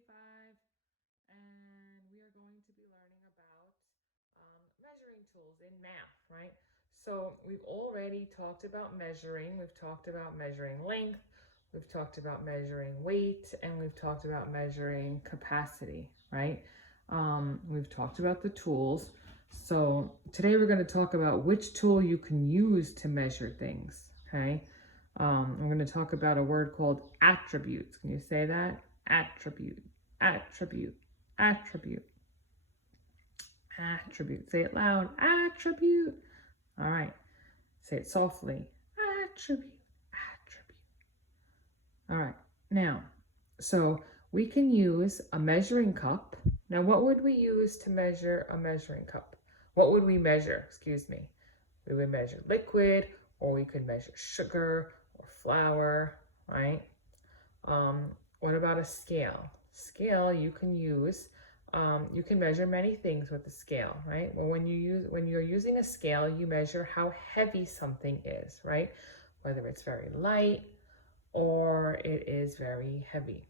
grade 5, and we are going to be learning about measuring tools in math, right? So we've already talked about measuring. We've talked about measuring length. We've talked about measuring weight, and we've talked about measuring capacity, right? We've talked about the tools. So today we're going to talk about which tool you can use to measure things, okay? I'm going to talk about a word called attributes. Can you say that? Attribute, attribute, attribute, attribute. Say it loud. Attribute. All right. Say it softly. Attribute, attribute. All right. Now, so we can use a measuring cup. Now, what would we use to measure a measuring cup? What would we measure? Excuse me. We would measure liquid, or we could measure sugar or flour, right? What about a scale? Scale you can use. You can measure many things with a scale, right? Well, when you're using a scale, you measure how heavy something is, right? Whether it's very light or it is very heavy.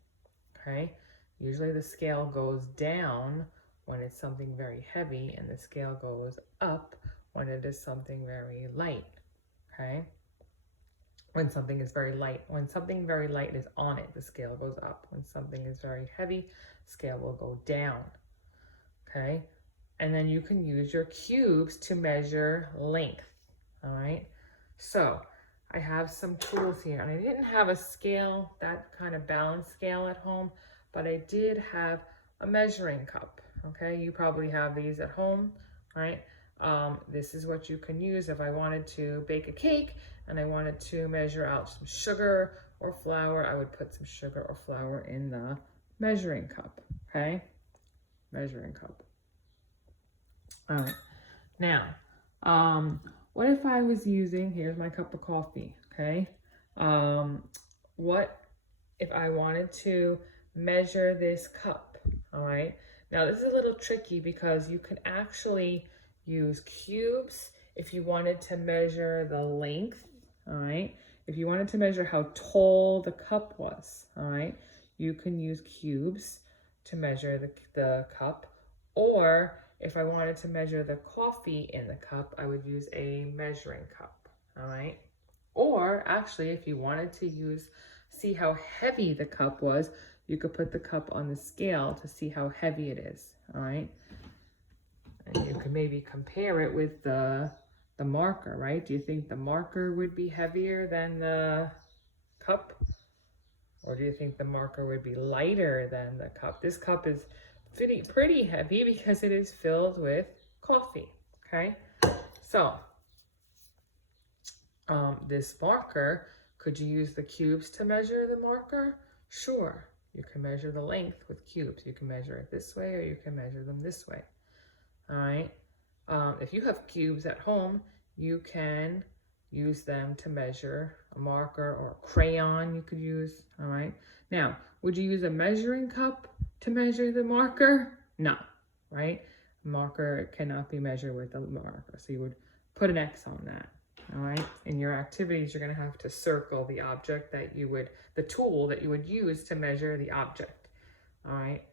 Okay. Usually the scale goes down when it's something very heavy, and the scale goes up when it is something very light. Okay. When something is very light. When something very light is on it, the scale goes up. When something is very heavy, scale will go down. Okay. And then you can use your cubes to measure length. All right. So I have some tools here, and I didn't have a scale, that kind of balance scale at home, but I did have a measuring cup. Okay. You probably have these at home, right? This is what you can use if I wanted to bake a cake and I wanted to measure out some sugar or flour. I would put some sugar or flour in the measuring cup. Okay. Measuring cup. All right. Now, what if I was using, here's my cup of coffee, okay? What if I wanted to measure this cup, all right? Now, this is a little tricky because you can actually use cubes if you wanted to measure the length, all right? If you wanted to measure how tall the cup was, all right? You can use cubes to measure the cup, or if I wanted to measure the coffee in the cup, I would use a measuring cup, all right? Or actually, if you wanted to see how heavy the cup was, you could put the cup on the scale to see how heavy it is, all right? And you could maybe compare it with the marker, right? Do you think the marker would be heavier than the cup? Or do you think the marker would be lighter than the cup? This cup is pretty heavy because it is filled with coffee, okay? So, this marker, could you use the cubes to measure the marker? Sure, you can measure the length with cubes. You can measure it this way, or you can measure them this way, all right? If you have cubes at home, you can use them to measure a marker, or a crayon you could use, all right? Now, would you use a measuring cup to measure the marker? No, right? A marker cannot be measured with a marker, so you would put an X on that, all right? In your activities, you're gonna have to circle the object the tool that you would use to measure the object, all right?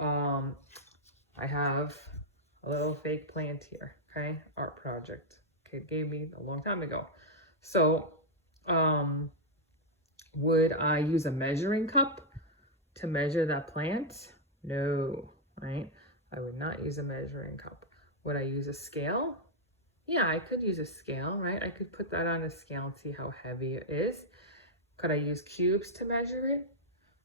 I have a little fake plant here, okay? Art project. Kid gave me a long time ago. So, would I use a measuring cup to measure that plant? No, right? I would not use a measuring cup. Would I use a scale? Yeah, I could use a scale, right? I could put that on a scale and see how heavy it is. Could I use cubes to measure it?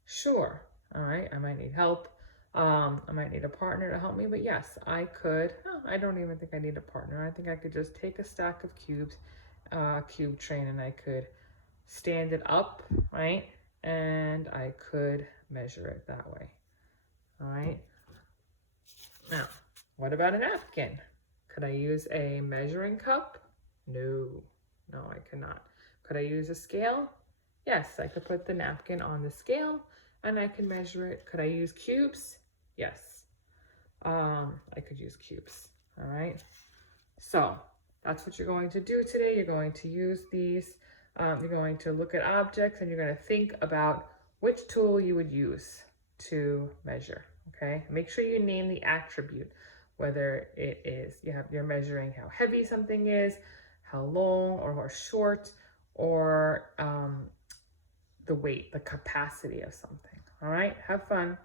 Sure. All right, I might need help. I might need a partner to help me, but yes, I could. Oh, I don't even think I need a partner. I think I could just take a stack of cubes, cube train, and I could stand it up, right? And I could measure it that way. All right. Now, what about a napkin? Could I use a measuring cup? No, I cannot. Could I use a scale? Yes, I could put the napkin on the scale and I can measure it. Could I use cubes? Yes, I could use cubes, all right? So that's what you're going to do today. You're going to use these. You're going to look at objects and you're going to think about which tool you would use to measure, okay? Make sure you name the attribute, whether it is you're measuring how heavy something is, how long or how short, or the weight, the capacity of something. All right, have fun.